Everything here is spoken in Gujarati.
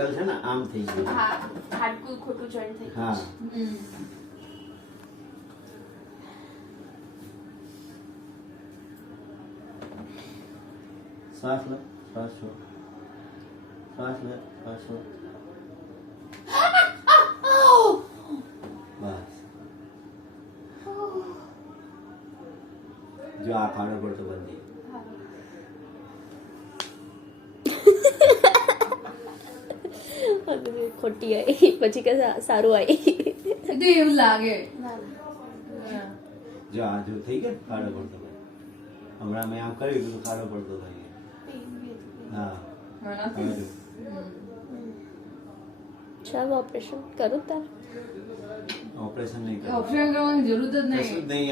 સર્કલ છે ને આમ થઈ ગયું. હા હાડકું ખોટું જોઈન્ટ થઈ હા. ગયું. શ્વાસ લો, શ્વાસ છોડ. શ્વાસ લે, શ્વાસ છોડ. બસ. જો આ ખાડો પડતો બંધ. ખોટી આવી પછી કે સારું આવી. એવું લાગે. જો આ જો થઈ ગયો ખાડો પડતો બંધ. હમણાં મેં આમ કર્યું કે ખાડો પડતો થઈ ગયો. હા હવે જો. ચાલો ઓપરેશન કરું તાર. ઓપરેશન નહીં ઓપ્શન કરવાની જરૂર જ કશું જ નહીં. નહીં.